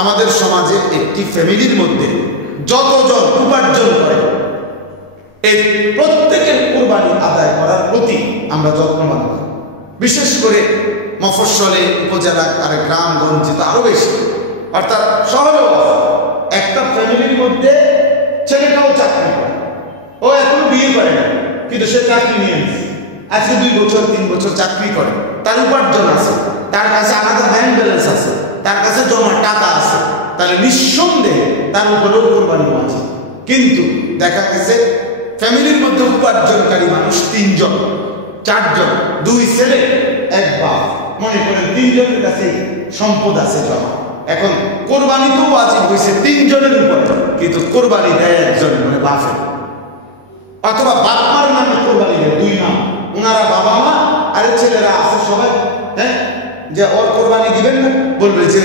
আমাদের সমাজে একটি ফ্যামিলির মধ্যে যতজন উপার্জন করে এই প্রত্যেকের কুরবানি আদায় করার প্রতি আমরা যত্নবান হই। বিশেষ করে মফস্বলে, উপজেলা আর গ্রামগঞ্জে তো আরো বেশি, অর্থাৎ শহরেও একটা ফ্যামিলির মধ্যে ছেলেটাও চাকরি করে, ও এখনো বিয়ে করে না, কিন্তু সে চাকরি নিয়ে নিচ্ছে, আজকে 2 বছর 3 বছর চাকরি করে, তার উপার্জন আছে, তার কাছে আলাদা ব্যাংক ব্যালেন্স আছে, তার কাছে জমা টাকা আছে, তাহলে নিঃসন্দেহে তার উপরেও কোরবানি আছে। কিন্তু দেখা গেছে ফ্যামিলির মধ্যে উপার্জনকারী মানুষ 3 জন 4 জন, 2 ছেলে 1 বাপ, মনে করেন 3 জনের কাছে সম্পদ আছে জমা। এখন কোরবানি তো ওয়াজিব হয়েছে 3 জনের উপরে, কিন্তু কোরবানি দেয় একজন, মানে বাপের, অথবা বাপ মার নামে কোরবানি দেয় 2 নাম, ওনারা বাবা মা আর ছেলেরা আছে সবাই, হ্যাঁ, যে ওর কোরবানি দিবেন না, বলবে যে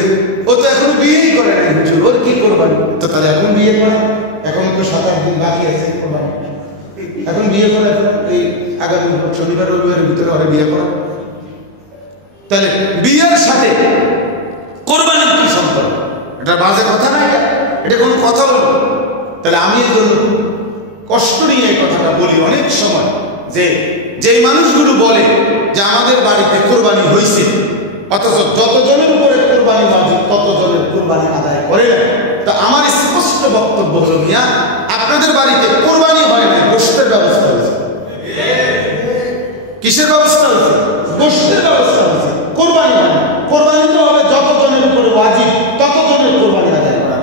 ও তো এখন বিয়েই করে না, ওর কি কোরবানি, তো তাহলে এখন বিয়ে করে, এখন তো 7-8 দিন বাকি আছে কোরবানি, এখন বিয়ে করে এই আগামী শনিবার রবিবারের ভিতরে ওরা বিয়ে করে, তাহলে বিয়ের সাথে কোরবানির কি সম্পর্ক? এটা বাজে কথা না, এটা কোনো কথা হলো? তাহলে আমি এই জন্য কষ্ট নিয়ে এই কথাটা বলি অনেক সময়, যে যেই মানুষগুলো বলে যে আমাদের বাড়িতে কোরবানি হয়েছে, অথচ যতজনের উপরে কোরবানি ওয়াজিব ততজনের কোরবানি আদায় করে না, তো আমার স্পষ্ট বক্তব্য হলো, মিয়া আপনাদের বাড়িতে কোরবানি হয় না, গোশতের ব্যবস্থা হয়েছে। কিসের ব্যবস্থা হয়েছে? গোশতের ব্যবস্থা হয়েছে, কোরবানি হয় না। কোরবানি তো হবে যতজনের উপরে ওয়াজিব ততজনের কোরবানি আদায় করা।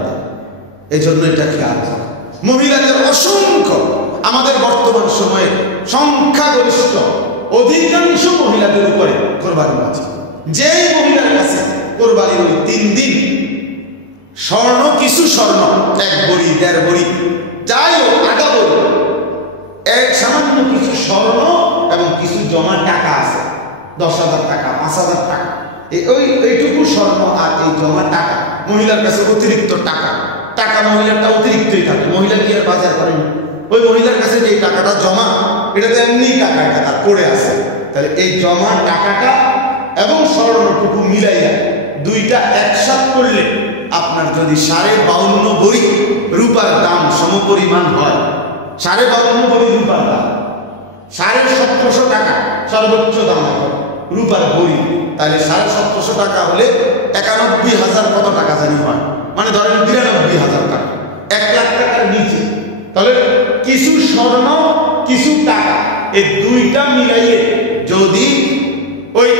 এই জন্য এটা খেয়াল, মহিলাদের অসংখ্য, আমাদের বর্তমান সময়ে সংখ্যাগরিষ্ঠ অধিকাংশ মহিলাদের উপরে কোরবানি আছে। যেই মহিলার কাছে কোরবানির ওই 3 দিন স্বর্ণ, কিছু স্বর্ণ 1 ভরি 1.5 ভরি যাই হোক, আধা ভরি, এক সামান্য কিছু স্বর্ণ এবং কিছু জমা টাকা আছে, 10,000 টাকা 5,000 টাকা, এইটুকু স্বর্ণ আর এই জমা টাকা মহিলার কাছে অতিরিক্ত টাকা, মহিলারটা অতিরিক্তই থাকে, মহিলা কি আর বাজার করেন, ওই মহিলার কাছে যে টাকাটা জমা, এটা তো এমনি টাকাটা তার পড়ে আছে, তাহলে এই জমা টাকাটা এবং স্বর্ণটুকু মিলাইয়া 2টা একসাথ করলে আপনার যদি 52.5 ভরি রূপার দাম সমপরিমাণ হয়, 52.5 ভরি রূপার দাম 1750 টাকা সর্বোচ্চ দাম হয় রূপার ভরি, তাহলে 1750 টাকা হলে 91,000 কত টাকা জানি হয়, মানে ধরেন 93,000 টাকা, 1 লাখ টাকার নিচে। তাহলে কিছু স্বর্ণ কিছু টাকা এই 2টা মিলাইয়ে যদি ওই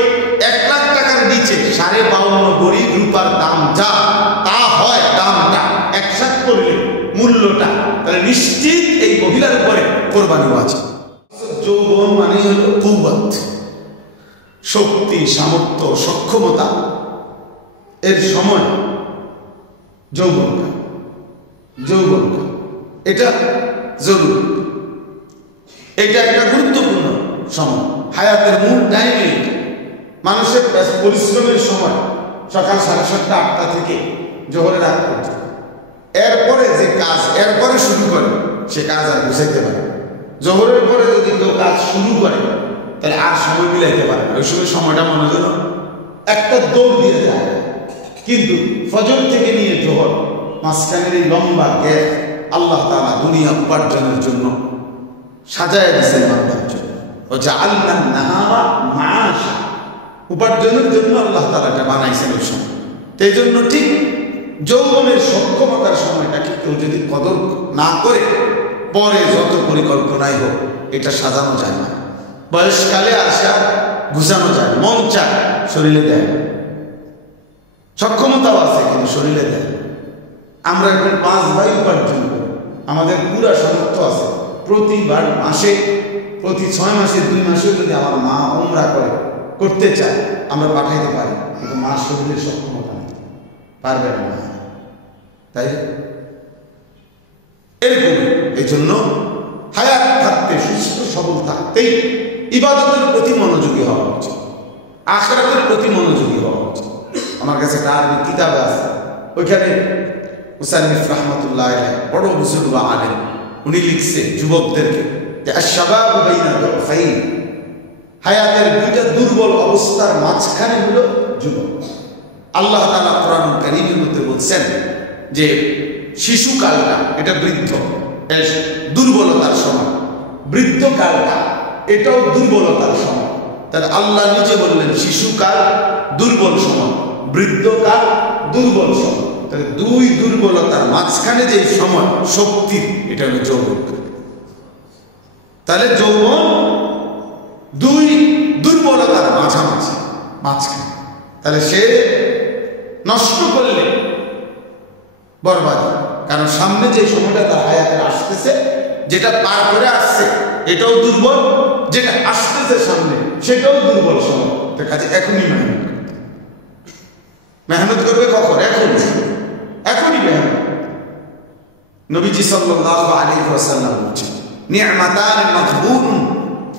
1 লাখ টাকার নিচে 52.5 ভরি রূপার দাম যা তা হয়, দামটা একসাথ করলে মূল্যটা, তাহলে নিশ্চিত এই মহিলার উপরে কোরবানি আছে। যৌবন মানে হলো কুওয়াত, শক্তি, সামর্থ্য, সক্ষমতা, এর সময় যৌবনকাল, এটা জরুরি, এটা একটা গুরুত্বপূর্ণ সময়, হায়াতের মূল টাইমে মানুষের পরিশ্রমের সময় সকাল 7:30 8টা থেকে জোহরের আগ পর্যন্ত, এরপরে যে কাজ এরপরে শুরু করে সে কাজ আর বুঝাইতে পারে। জোহরের পরে যদি কেউ কাজ শুরু করে তাহলে আর সময় মিলাইতে পারে না, ওই সময় সময়টা মনে যেন একটা দৌড় দিয়ে যায়। কিন্তু ফজর থেকে নিয়ে জোহর মাঝখানের এই লম্বা গ্যাপ আল্লাহ তাআলা দুনিয়া উপার্জনের জন্য সাজায় দিয়েছেন বান্দার জন্য, ও জাআলনা নাহারা মাআশা, উপার্জনের জন্য আল্লাহ তাআলা এটা বানাইছেন ওই সময়। এই জন্য ঠিক যৌবনের সক্ষমতার সময়টাকে কেউ যদি কদর না করে, পরে যত পরিকল্পনাই হোক এটা সাজানো যায় না, বয়সকালে আসা ঘুষানো যায়, মন চায় শরীরে দেয়, সক্ষমতাও আছে কিন্তু শরীরে দেয়। আমরা এখন 5 ভাই উপার্জন করি, আমাদের পুরা সামর্থ্য আছে, প্রতিবার মাসে, প্রতি 6 মাসে 2 মাসেও যদি আমার মা উমরা করতে চায় আমরা পাঠাইতে পারি, কিন্তু মা শরীরের সক্ষমতা নেই, পারবে না, তাই এরকম। এই জন্য হায়াত থাকতে, সুস্থ সবল থাকতেই ইবাদতের প্রতি মনোযোগী হওয়া উচিত, আখিরাতের প্রতি মনোযোগী হওয়া উচিত। আমার কাছে একটা আরবি কিতাব আছে, ওইখানে মুসান্নিফ রাহমাতুল্লাহ আলাইহি বড় বুজুর্গ আলেম, উনি লিখছে যুবকদেরকে যে আশ-শাবাবু বাইনা দুরফাইন, হায়াতের 2টা দুর্বল অবস্থার মাঝখানে হলো যুবক। আল্লাহ তাআলা কোরআনুল কারীমের মধ্যে বলছেন যে শিশুকালটা এটা বৃদ্ধ দুর্বলতার সময়, বৃদ্ধকালটা এটাও দুর্বলতার সময়। তাহলে আল্লাহ নিজে বললেন শিশুকাল দুর্বল সময়, বৃদ্ধকাল দুর্বল সময়। তাহলে দুই দুর্বলতার মাঝখানে যে সময় শক্তির, এটা হলো যৌবন। তাহলে যৌবন দুই দুর্বলতার মাঝামাঝি মাঝখানে। তাহলে সে নষ্ট করলে বরবাদি, কারণ সামনে যে সময়টা তার হায়াতে আসতেছে, যেটা পার করে আসছে এটাও দুর্বল, যেটা আসতেছে সামনে সেটাও দুর্বল সময়। তার কাছে এখনই মেহনত করবে। কখন? এখনই মেহনত। নবীজি সাল্লাল্লাহু আলাইহি ওয়াসাল্লাম বলেছেন, নি'মাতান মাগবুনুন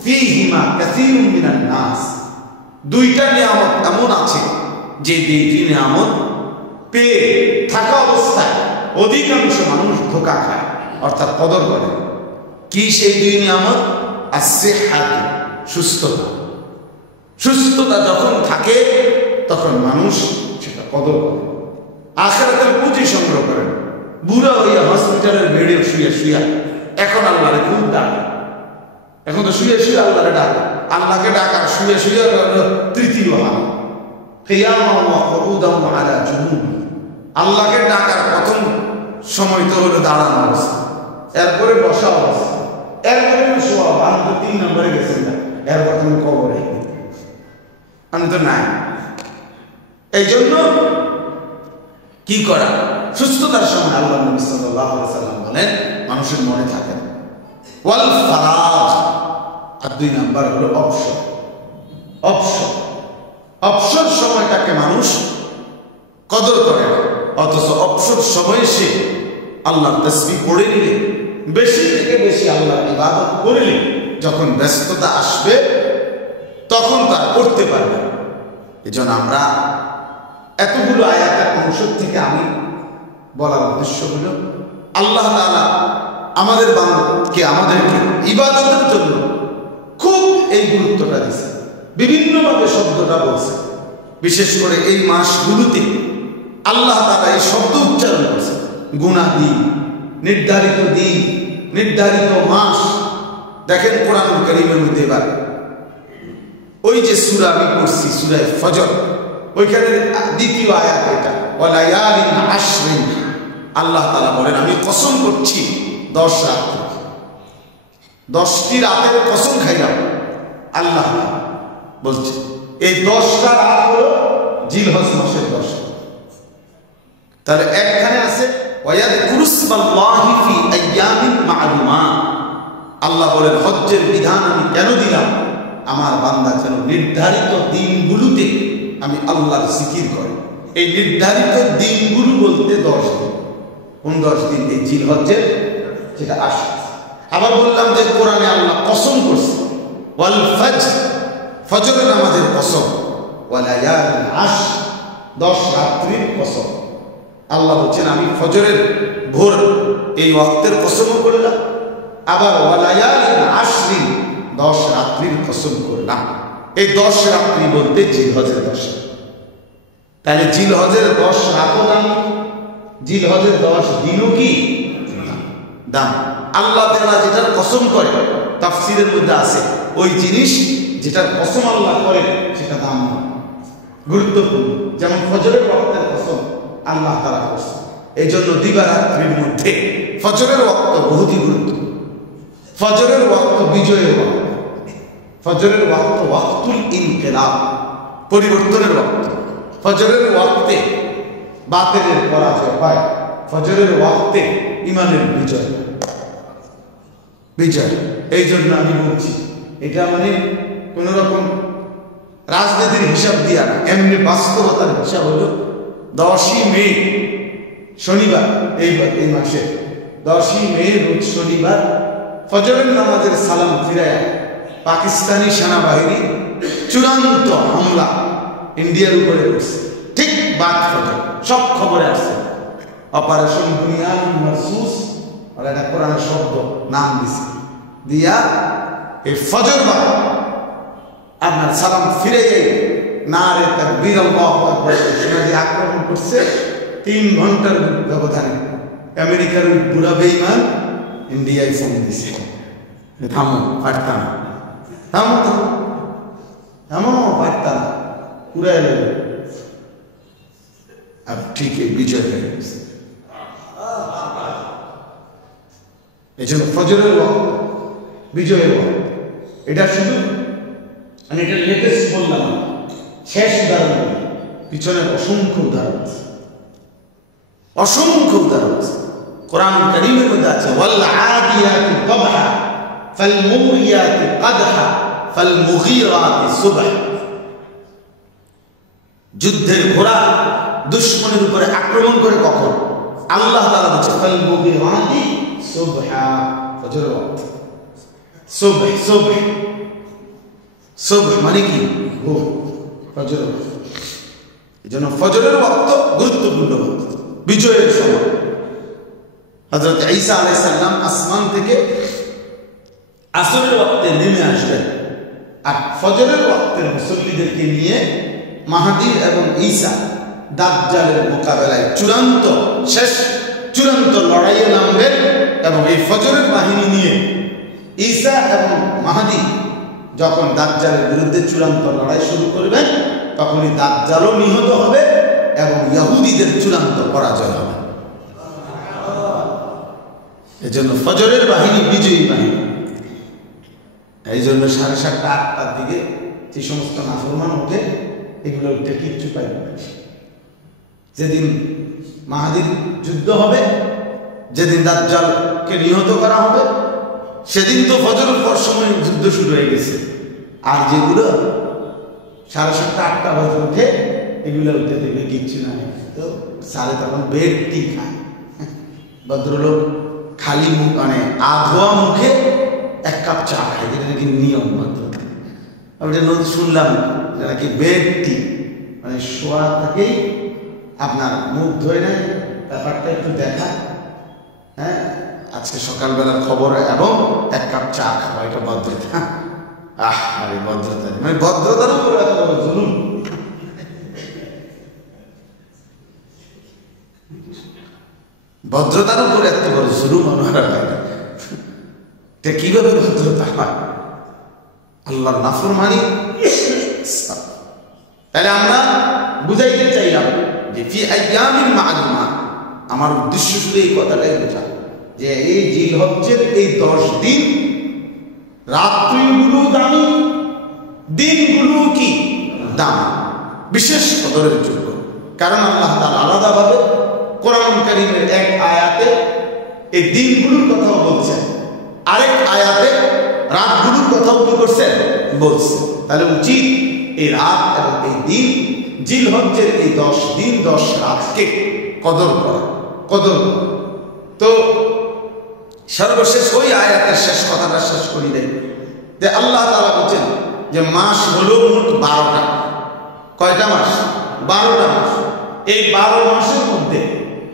ফীহিমা কাসীরুম মিনান নাস। দুইটা নিয়ামত এমন আছে যে দুইটি নিয়ামত পেয়ে থাকা অবস্থায় অধিকাংশ মানুষ ধোঁকা খায়, অর্থাৎ কদর করে। কি সেই দুই নিয়ামত? as-সিহহাত, সুস্থতা। সুস্থতা যখন থাকে তখন মানুষ সেটা কদর করে, আখিরাতের পুঁজি সংগ্রহ করে। বুড়া হইয়া হসপিটালের বেডে শুয়ে এখন আল্লাহরে খুব ডাকে, এখন তো শুয়ে আল্লাহরে ডাকে। আল্লাহকে ডাকার শুয়ে তৃতীয় হাল কিয়ামান ওয়া কুউদান আলা জুনুব। আল্লাহকে ডাকার প্রথম সময় তো হলো দাঁড়ানো অবস্থা, এরপরে বসা অবস্থা, এরপরে শোয়া। আমি তো 3 নম্বরে গেছি না, এরপর তুমি কবরে, আমি তো নাই। এই জন্য কি করা? সুস্থতার সময় আল্লাহ নবী সাল্লাল্লাহু আলাইহি ওয়াসাল্লাম বলেন মানুষের মনে থাকে ওয়াল ফারাগ। আর 2 নাম্বার হলো অবসর সময়টাকে মানুষ কদর করে, অথচ অবসর সময়ে সে আল্লাহর তাসবিহ পড়ে নিলে, বেশি থেকে বেশি আল্লাহর ইবাদত করলে, যখন ব্যস্ততা আসবে তখন তা করতে পারবে। এজন্য আমরা এতগুলো আয়াতের অংশ থেকে আমি বলার উদ্দেশ্য হলো আল্লাহ তাআলা আমাদেরকে ইবাদতের জন্য খুব এই গুরুত্বটা দিয়েছে, বিভিন্নভাবে শব্দটা বলছে। বিশেষ করে এই মাসগুলোতে আল্লাহ তাআলা এই শব্দ উচ্চারণ করছে। গুনাহী নির্ধারিত দিন, নির্ধারিত মাস। দেখেন কোরআনুল কারীমের মধ্যে এবার ওই যে সূরা আমি পড়ছি, সূরা ফজর, ওইখানে 2য় আয়াত এটা, ওয়ালায়ালিন আশরিন। আল্লাহ তাআলা বলেন আমি কসম করছি 10 রাত, 10টি রাতের কসম খাইলাম। আল্লাহ বলছে এই 10টা রাত হলো জিলহজ মাসের 10। তাহলে একখানে আছে ওয়ায়াযকুরুসমাল্লাহি ফি আইয়ামিন মা'লুমাত। আল্লাহ বলেন হজ্জের বিধান আমি কেন দিলাম? আমার বান্দা যেন নির্ধারিত দিনগুলোতে আমি আল্লাহর জিকির করে। এই নির্ধারিত দিনগুলো বলতে 10 দিন। কোন 10 দিন? এই জিলহজ্জের যেটা আসে। আবার বললাম যে কোরআনে আল্লাহ কসম করছে, ওয়াল ফজর, ফজরের নামাজের কসম, ওয়ালায়ালিন আশর, 10 রাত্রির কসম। আল্লাহ বলছেন আমি ফজরের ভোর এই ওয়াক্তের কসমও করলাম, আবার ওয়ালায়ালিন আশরিন, 10 রাত্রির কসম করলাম। এই 10 রাত্রি বলতে জিলহজের 10। তাহলে জিলহজের 10 রাতও দাম, জিলহজের 10 দিনও কি দাম। আল্লাহ তাআলা যেটার কসম করে তাফসীরের মধ্যে আছে, ওই জিনিস যেটার কসম আল্লাহ করে সেটা দাম গুরুত্বপূর্ণ। যেমন ফজরের ওয়াক্তের কসম আল্লাহ তাআলা করছে, এই জন্য দিবারাত্রির মধ্যে ফজরের ওয়াক্ত বহুতই গুরুত্ব। ফজরের ওয়াক্ত বিজয়ের ওয়াক্ত, ফজরের ওয়াক্ত ওয়াক্তুল ইনকিলাব, পরিবর্তনের ওয়াক্ত। ফজরের ওয়াক্তে বাতিলের পরাজয় হয়, ফজরের ওয়াক্তে ঈমানের বিজয়। এই জন্য আমি বলছি এটা মানে কোন রকম রাজনীতির হিসাব দিয়া না, এমনি বাস্তবতার হিসাব হলো 10ই মে শনিবার, এই মাসে 10ই মে রোজ শনিবার ফজরের নামাজের সালাম ফিরায়া পাকিস্তানি সেনাবাহিনী চূড়ান্ত হামলা ইন্ডিয়ার উপরে করছে। ঠিক বাদ ফজর, সব খবরে আসছে। অপারেশন বুনিয়ান মারসুস, আর একটা কোরআনের শব্দ নাম দিছে, দিয়া এই ফজর বা আপনার সালাম ফিরে নারে তাকবীর আল্লাহু আকবার সেনা দিয়ে আক্রমণ করছে 3 ঘন্টার ব্যবধানে আমেরিকার ওই বুড়া বেঈমান ইন্ডিয়ায় ফোন দিছে, থামো পারতা না, থামো থামো থামো পারতা না, পুরা এলো আর ঠিকই বিজয় হয়ে গেছে। এই জন্য ফজরের ওয়াক্ত বিজয়ের ওয়াক্ত, এটা শুধু আমি এটা লেটেস্ট বললাম, শেষ উদাহরণ, পিছনে অসংখ্য উদাহরণ আছে, অসংখ্য উদাহরণ আছে। কোরআন কারীমের মধ্যে আছে ওয়াল আদিয়াতি কবহা ফাল মুগিয়াতি কদহা ফাল মুগীরাতি সুবহ। যুদ্ধের ঘোড়া দুশমনের উপরে আক্রমণ করে কখন? আল্লাহ তাআলা বলেন ফাল মুগীরাতি সুবহা, ফজরের ওয়াক্ত। সুবহ সুবহ সুবহ মানে কি? ভোর, ফজরের ওয়াক্ত। এজন্য ফজরের ওয়াক্ত গুরুত্বপূর্ণ ওয়াক্ত, বিজয়ের সময়। হযরত ঈসা আলাইহিস সালাম আসমান থেকে আসরের ওয়াক্তে নেমে আসবেন, আর ফজরের ওয়াক্তের মুসল্লিদেরকে নিয়ে মাহদী এবং ঈসা দাজ্জালের মোকাবেলায় চূড়ান্ত লড়াইয়ে নামবেন। এবং এই ফজরের বাহিনী নিয়ে ঈসা এবং মাহদী যখন দাজ্জালের বিরুদ্ধে চূড়ান্ত লড়াই শুরু করবেন, তখনই দাজ্জালও নিহত হবে এবং ইহুদিদের চূড়ান্ত পরাজয় হবে। এই জন্য ফজরের বাহিনী বিজয়ী বাহিনী। এই জন্য 7:30 8টার দিকে যে সমস্ত নাফরমান ওঠে, এগুলো উঠে কিচ্ছু পাইবে না। যেদিন মাহদীর যুদ্ধ হবে, যেদিন দাজ্জালকে নিহত করা হবে, সেদিন তো ফজরের পর সময় যুদ্ধ শুরু হয়ে গেছে। আর যেগুলো 7:30 8টা বাজে উঠে, এগুলো উঠে দেখবে কিচ্ছু না, তো সারে তখন বেড টি খায়। ভদ্রলোক খালি মুখ মানে আধোয়া মুখে 1 কাপ চা খায়, যেটা নাকি নিয়ম ভদ্র। আমি শুনলাম যে নাকি বেড টি মানে শোয়া থেকেই আপনার মুখ ধরে নেয়, ব্যাপারটা একটু দেখা, হ্যাঁ আজকে সকালবেলার খবর এবং 1 কাপ চা খাওয়া, এটা ভদ্রতা। আরে ভদ্রতা মানে ভদ্রতার উপর এত বড় জুলুম। ভদ্রতার উপর এত বড় জুলুম আনোয়ারা লাগে, এটা কিভাবে ভদ্রতা হয়? আল্লাহর নাফরমানি। তাহলে আমরা বুঝাইতে চাইলাম যে ফি আইয়ামিন মা'লুমাত, আমার উদ্দেশ্য শুধু এই কথাটাই বোঝা যে এই জিলহজ্জের এই 10 দিন, রাত্রিগুলো দামি, দিনগুলো কি দামি, বিশেষ কদরের যোগ্য। কারণ আল্লাহ তাআলা আলাদাভাবে কোরআন কারীমের এক আয়াতে এই দিনগুলোর কথাও বলছেন, আরেক আয়াতে রাতগুলোর কথাও কি করছেন? বলছেন। তাহলে উচিত এই রাত এবং এই দিন, জিলহজ্জের এই 10 দিন 10 রাতকে কদর করা। তো সর্বশেষ ওই আয়াতের শেষ কথাটা শেষ করি দেয় যে আল্লাহ তাআলা বলেন যে মাস হলো মোট 12টা। কয়টা মাস? 12টা মাস। এই 12 মাসের মধ্যে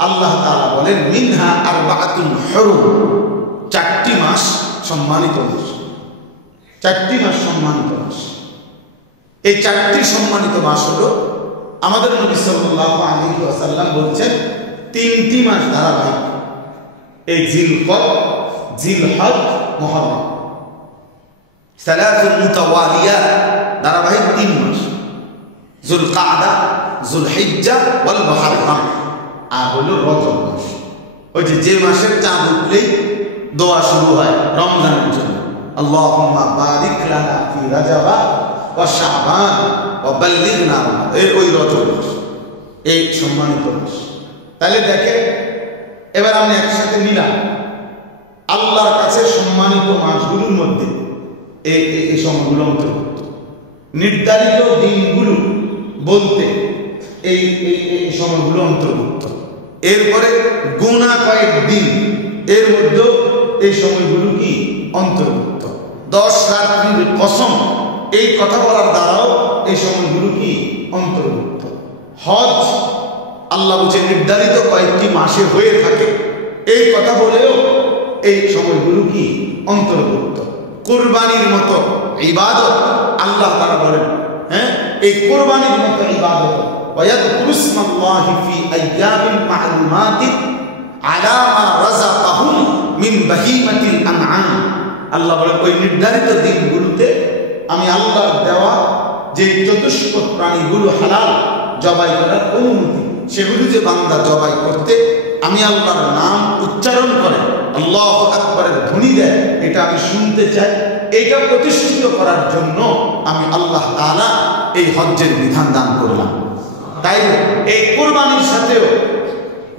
আল্লাহ তাআলা বলেন মিনহা আরবাআতুন হুরুম, 4টি মাস সম্মানিত মাস। 4টি মাস সম্মানিত মাস। এই 4টি সম্মানিত মাস হলো, আমাদের নবী সাল্লাল্লাহু আলাইহি ওয়াসাল্লাম বলছেন 3টি মাস ধারাবাহিক, এই জিলকদ, জিলহজ, মুহররম, সালাতুল মুতাওয়ালিয়াত, ধারাবাহিক 3 মাস, যুলকাদা, যুলহিজ্জা ওয়াল মুহররম। আর হলো রজব মাস, ওই যে মাসের চাঁদ উঠলেই দোয়া শুরু হয় রমজানের জন্য, আল্লাহুম্মা বারিক লানা ফি রাজাবা ওয়া শাবান ওয়া বাল্লিগনা, ওই রজব মাস, এই সম্মানিত মাস। তাহলে দেখেন, এবার আমরা একসাথে নিলাম আল্লাহর কাছে সম্মানিত মাসগুলোর মধ্যে এই সময়গুলো অন্তর্ভুক্ত। নির্ধারিত দিনগুলো বলতে এই সময়গুলো অন্তর্ভুক্ত। এরপরে গোনা কয়েক দিন, এর মধ্যে এই সময়গুলো কি অন্তর্ভুক্ত। 10 রাত্রির কসম, এই কথা বলার দ্বারাও এই সময়গুলো কি অন্তর্ভুক্ত। হজ আল্লাহ বলছে নির্ধারিত কয়েকটি মাসে হয়ে থাকে, এই কথা বলেও এই সময়গুলো কি অন্তর্ভুক্ত। কুরবানির মতো ইবাদত আল্লাহ তাআলা বলেন, হ্যাঁ এই কুরবানির মতো ইবাদত ওয়ায়াযকুরু ইসমাল্লাহি ফি আইয়ামিন মা'লুমাতিন আলা মা রাযাকাহুম মিন বাহিমাতিল আনআম। আল্লাহ বলেন ওই নির্ধারিত দিনগুলোতে আমি আল্লাহর দেওয়া যে চতুষ্পদ প্রাণীগুলো হালাল জবাই করার অনুমতি, সেগুলো যে বান্দা জবাই করতে আমি আল্লাহর নাম উচ্চারণ করে আল্লাহু আকবারের ধ্বনি দেয়, এটা আমি শুনতে চাই, এটা প্রতিষ্ঠিত করার জন্য আমি আল্লাহ তাআলা এই হজ্জের বিধান দান করলাম। তাই এই কুরবানির সাথেও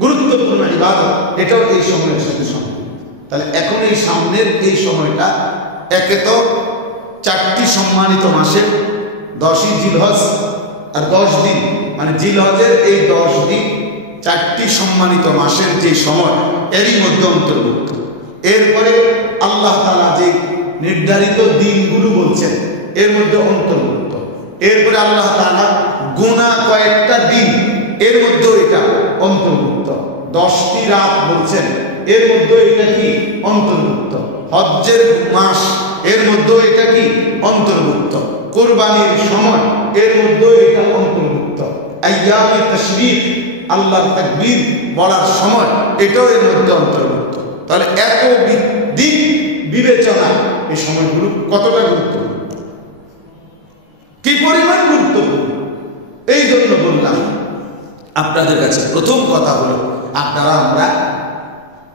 গুরুত্বপূর্ণ ইবাদত, এটাও এই সময়ের সাথে সম্পর্কিত। তাহলে এখন এই সামনের এই সময়টা, একে তো 4টি সম্মানিত মাসের 10ই জিলহজ আর 10 দিন, মানে জিলহজের এই 10 দিন 4টি সম্মানিত মাসের যে সময় এরই মধ্যে অন্তর্ভুক্ত। এরপরে আল্লাহ তাআলা যে নির্ধারিত দিনগুলো বলছেন এর মধ্যে অন্তর্ভুক্ত। এরপরে আল্লাহ তাআলা গোনা কয়েকটা দিন এর মধ্যে এটা অন্তর্ভুক্ত। 10টি রাত বলছেন এর মধ্যে এটা কি অন্তর্ভুক্ত। হজ্জের মাস এর মধ্যে এটা কি অন্তর্ভুক্ত। কুরবানির সময় এর মধ্যে এটা অন্তর্ভুক্ত। আইয়ামে তাশরীক আল্লাহর তাকবীর বলার সময় এটাও এর মধ্যে অন্তর্ভুক্ত। তাহলে এত দিক বিবেচনা এই সময়গুলো কতটা গুরুত্বপূর্ণ, কি পরিমাণ গুরুত্বপূর্ণ, এই জন্য বললাম আপনাদের কাছে প্রথম কথা হলো আপনারা আমরা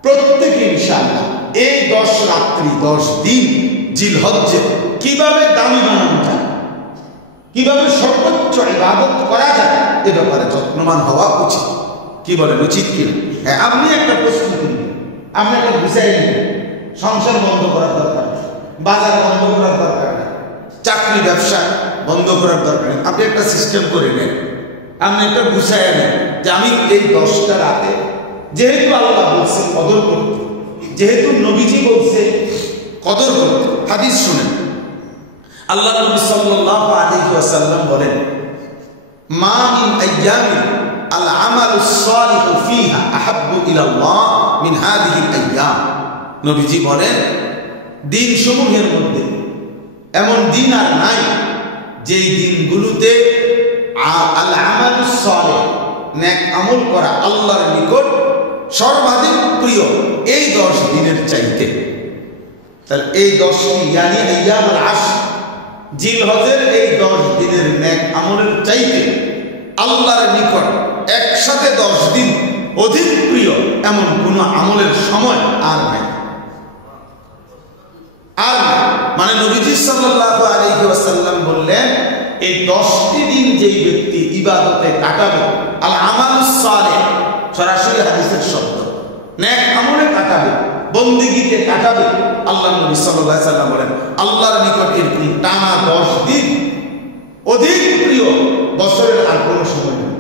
প্রত্যেকে ইনশাআল্লাহ এই 10 রাত্রি 10 দিন জিলহজ্জে কিভাবে দামি বানানো যায়, কিভাবে সর্বোচ্চ ইবাদত করা যায় এ ব্যাপারে যত্নবান হওয়া উচিত। কি বলেন, উচিত কি? হ্যাঁ, আপনি একটা প্রস্তুতি নিন, আপনি একটা গুছাই নিন। সংসার বন্ধ করার দরকার নেই, বাজার বন্ধ করার দরকার নেই, চাকরি ব্যবসা বন্ধ করার দরকার নেই। আপনি একটা সিস্টেম করে নেন, আপনি একটা গুছাই নেন যে আমি এই 10টা রাতে যেহেতু আল্লাহ বলছে কদর করতে, যেহেতু নবীজি বলছে কদর করতে, হাদিস শুনেন। আল্লাহ নবী সাল্লাল্লাহু আলাইহি ওয়াসাল্লাম বলেন, মা মিন আইয়ামিন আল আমালুস সালিহু ফিহা আহাব্বু ইলাল্লাহ মিন হাদিহিল আইয়াম। নবীজি বলেন দিনসমূহের মধ্যে এমন দিন আর নাই যেই দিনগুলোতে আল আমালুস সালিহ নেক আমল করা আল্লাহর নিকট সর্বাধিক প্রিয় এই 10 দিনের চাইতে। তাহলে এই 10টি ইয়ানি আইয়ামুল আশর জিলহজের এই 10 দিনের নেক আমলের চাইতে আল্লাহর নিকট একসাথে 10 দিন অধিক প্রিয় এমন কোন আমলের সময় আর নাই। আর মানে নবীজি সাল্লাল্লাহু আলাইহি ওয়াসাল্লাম বললেন এই 10টি দিন যেই ব্যক্তি ইবাদতে কাটাবে, আল আমালুস সালিহ সরাসরি হাদিসের শব্দ, নেক আমলে কাটাবে, বন্দেগীতে কাটাবে, আল্লাহ নবী সাল্লাল্লাহু আলাইহি ওয়াসাল্লাম বলেন আল্লাহর নিকট এরকম টানা 10 দিন অধিক প্রিয় বছরের আর কোনো সময় নেই।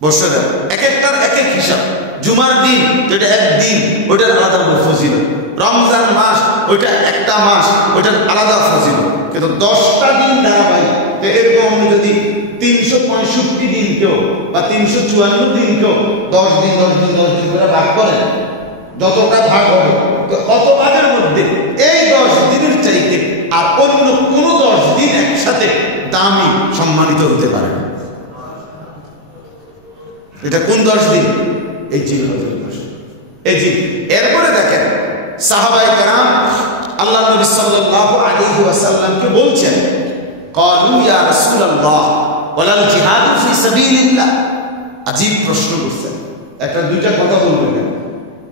বছরের এক একটার এক এক হিসাব। জুমার দিন যেটা একদিন, ওইটার আলাদা ফজিলত। রমজান মাস ওইটা একটা মাস, ওইটার আলাদা ফজিলত। কিন্তু 10টা দিন ধারাবাহিক, এরকম আপনি যদি 365 দিন কেউ বা 354 দিন কেউ 10 দিন 10 দিন 10 দিন করে ভাগ করেন, যতটা ভাগ হবে কত ভাগের মধ্যে এই 10 দিনের চাইতে আর অন্য কোনো 10 দিন একসাথে দামি সম্মানিত হতে পারে না। এটা কোন 10 দিন? এই জিলহজের মাস। এই জি এরপরে দেখেন সাহাবায়ে কেরাম আল্লাহ নবী সাল্লাল্লাহু আলাইহি ওয়াসাল্লামকে বলছেন, ক্বালু ইয়া রাসূলুল্লাহ ওয়ালাল জিহাদু ফি সাবিলিল্লাহ। আজীব প্রশ্ন করছেন, একটা দুইটা কথা বলবেন।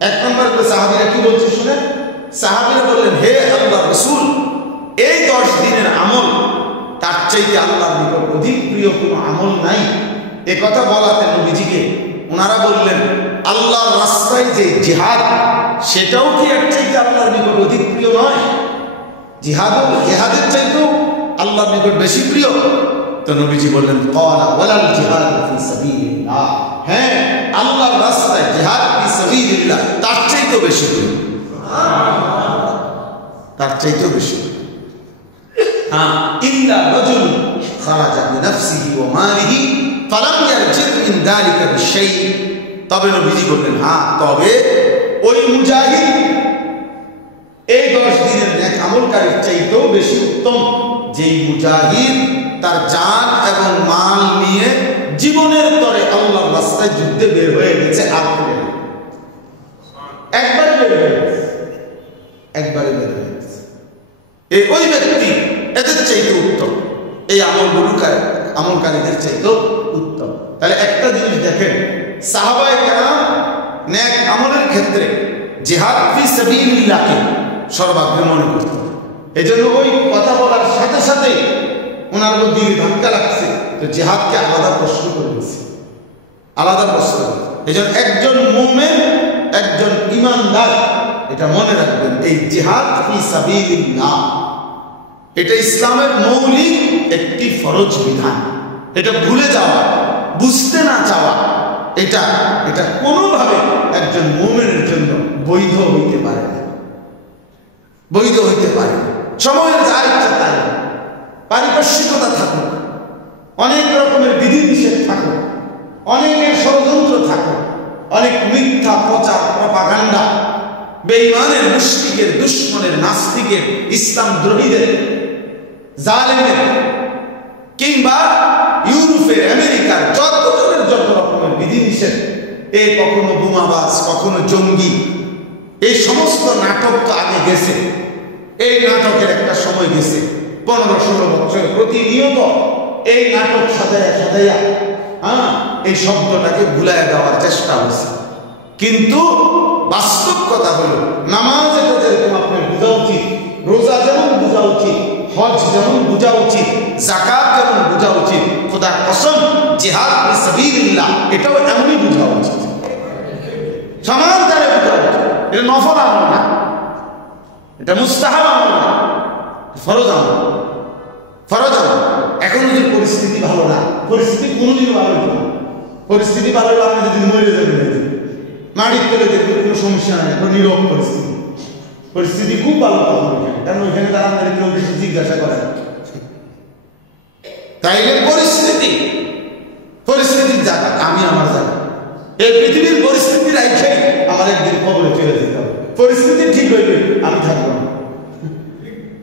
এক নম্বর করে সাহাবীরা কি বলছে শুনেন। সাহাবীরা বললেন, হে আল্লাহর রাসূল, এই 10 দিনের আমল তার চাইতে আল্লাহর নিকট অধিক প্রিয় কোনো আমল নাই। এই কথা বলাতে নবীজিকে ওনারা বললেন, আল্লাহর রাস্তায় যে জিহাদ সেটাও কি এর চাইতে আল্লাহর নিকট অধিক প্রিয় নয়? জিহাদের চাইতেও আল্লাহর নিকট বেশি প্রিয়? তো নবীজি বললেন, ক্বালা ওয়ালাল জিহাদ ফি সাবিলিল্লাহ। হ্যাঁ, আল্লাহর রাস্তায় জিহাদ ফি সাবিলিল্লাহ তার চাইতেও বেশি প্রিয়, তার চাইতেও বেশি। হ্যাঁ, ইল্লা রাজুল খারাজা বিনাফসিহি ওয়া মালিহি ফালাম ইয়ারজি মিন যালিকা বিশাই। তবে নবীজি বললেন, হ্যাঁ, তবে ওই মুজাহিদ এই 10 দিনের নেক আমলকারীর চাইতেও বেশি উত্তম, যেই মুজাহিদ তার জান এবং মাল নিয়ে জীবনের তরে আল্লাহর রাস্তায় যুদ্ধে বের হয়ে গেছে, আর ফিরে না। একবারে বের হয়ে গেছে, একবারে বের হয়ে গেছে। ওই ব্যক্তি এদের চাইতে উত্তম, এই আমলকারীদের চাইতেও উত্তম। তাহলে একটা জিনিস দেখেন, সাহাবায়ে কেরাম নেক আমলের ক্ষেত্রে জিহাদ ফি সাবিলিল্লাহকে সর্বাগ্রে মনে করতেন। এই জন্য ওই কথা বলার সাথে সাথে ওনার মধ্যে ধাক্কা লাগছে, তো জিহাদকে আলাদা প্রশ্ন করে দিচ্ছে, আলাদা প্রশ্ন। এই জন্য একজন মুমিন, একজন ইমানদার এটা মনে রাখবেন, এই জিহাদ ফি সাবিলিল্লাহ এটা ইসলামের মৌলিক একটি ফরজ বিধান। এটা ভুলে যাওয়া, বুঝতে না চাওয়া, এটা কোনোভাবে একজন মুমিনের জন্য বৈধ হইতে পারে না, বৈধ হইতে পারে। সময়ের যা ইচ্ছা তাই, পারিপার্শ্বিকতা থাকুক, অনেক রকমের বিধিনিষেধ থাকুক, অনেকের ষড়যন্ত্র থাকুক, অনেক মিথ্যা প্রচার প্রপাগান্ডা, বেঈমানের, মুশরিকের, দুশমনের, নাস্তিকের, ইসলাম দ্রোহীদের, জালেমের, কিংবা ইউরোপের, আমেরিকার যত রকমের বিধিনিষেধ, কখনো বোমাবাজ, কখনো জঙ্গি, এই সমস্ত নাটক তো আগে গেছে। এই নাটকের একটা সময় গেছে 15-16 বছর প্রতিনিয়ত এই নাটক সাজাইয়া এই শব্দটাকে ভুলাইয়া দেওয়ার চেষ্টা হয়েছে। কিন্তু বাস্তব কথা হলো, নামাজ এটা যেরকম আপনার বোঝা উচিত, রোজা যেমন বোঝা উচিত, হজ যেমন বোঝা উচিত, যাকাত যেমন বোঝা উচিত, খোদার কসম জিহাদ ফি সাবিলিল্লাহ এটাও এমনই বোঝা উচিত, সমান তারে বোঝা উচিত। এটা নফল আমল না, এটা মুস্তাহাব আমল না, ফরজ আমল, ফরজ আমল। এখন যদি পরিস্থিতি ভালো না, পরিস্থিতি কোনোদিন ভালো হতো না। পরিস্থিতি ভালো হলে আপনি যদি মরে যাবেন, মাটির তলে দেখবেন কোনো সমস্যা নাই, এখন নীরব পরিস্থিতি। পরিস্থিতি খুব ভালো তখন ওইখানে, কারণ ওইখানে তারা আমাদের কেউ বেশি জিজ্ঞাসা করে না। তাইলে পরিস্থিতির জায়গা, আমি আমার জায়গা, এই পৃথিবীর পরিস্থিতি রাইখে আমার একদিন কবরে চলে যেতে হবে। পরিস্থিতি ঠিক হইবে, আমি থাকবো না।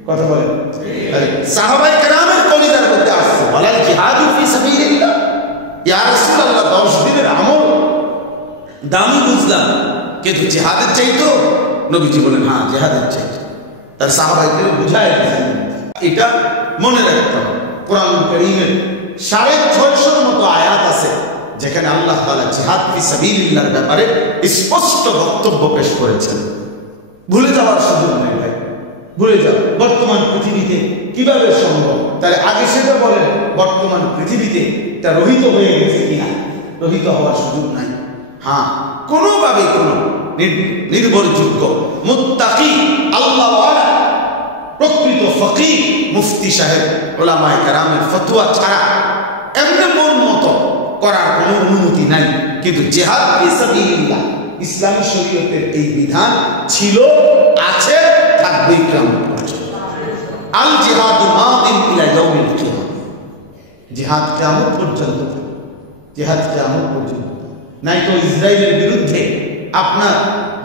কথা বলেন, সাহাবায়ে কেরামের কলিজার মধ্যে আসছে, ওয়ালাল জিহাদু ফি সাবিলিল্লাহ, ইয়া রাসূলুল্লাহ 10 দিনের আমল দামি বুঝলাম, কিন্তু জিহাদের চাইতো? নবীজি বলেন হ্যাঁ জিহাদের চাইতো। তার সাহাবাইকে বুঝায় দিয়েছেন, এটা মনে রাখতে হবে। কোরআন কারীমের 650 মতো আয়াত আছে যেখানে আল্লাহ তাআলা জিহাদ ফি সাবিলিল্লাহর ব্যাপারে স্পষ্ট বক্তব্য পেশ করেছেন। ভুলে যাওয়ার সুযোগ নেই ভাই, ভুলে যাও। বর্তমান পৃথিবীতে কিভাবে সম্ভব? তাহলে আগে সেটা বলেন, বর্তমান পৃথিবীতে এটা রহিত হয়ে গেছে কিনা? রহিত হওয়ার সুযোগ নাই। হ্যাঁ, কোনোভাবে কোনো নির্ভরযোগ্য মুত্তাকি আল্লাহওয়ালা প্রকৃত ফকিহ মুফতি সাহেব উলামায়ে কেরামের ফতোয়া ছাড়া এমনি মন মতো করার কোনো অনুমতি নাই। কিন্তু জিহাদ ফি সাবিলিল্লাহ ইসলামী শরীয়তের এই বিধান ছিল, আছে, থাকবে কিয়ামত পর্যন্ত। আল জিহাদু মাদিন ইলা ইয়াউমিল কিয়ামah, জিহাদ কিয়ামত পর্যন্ত, জিহাদ কিয়ামত পর্যন্ত। নাই তো ইসরায়েলের বিরুদ্ধে আপনার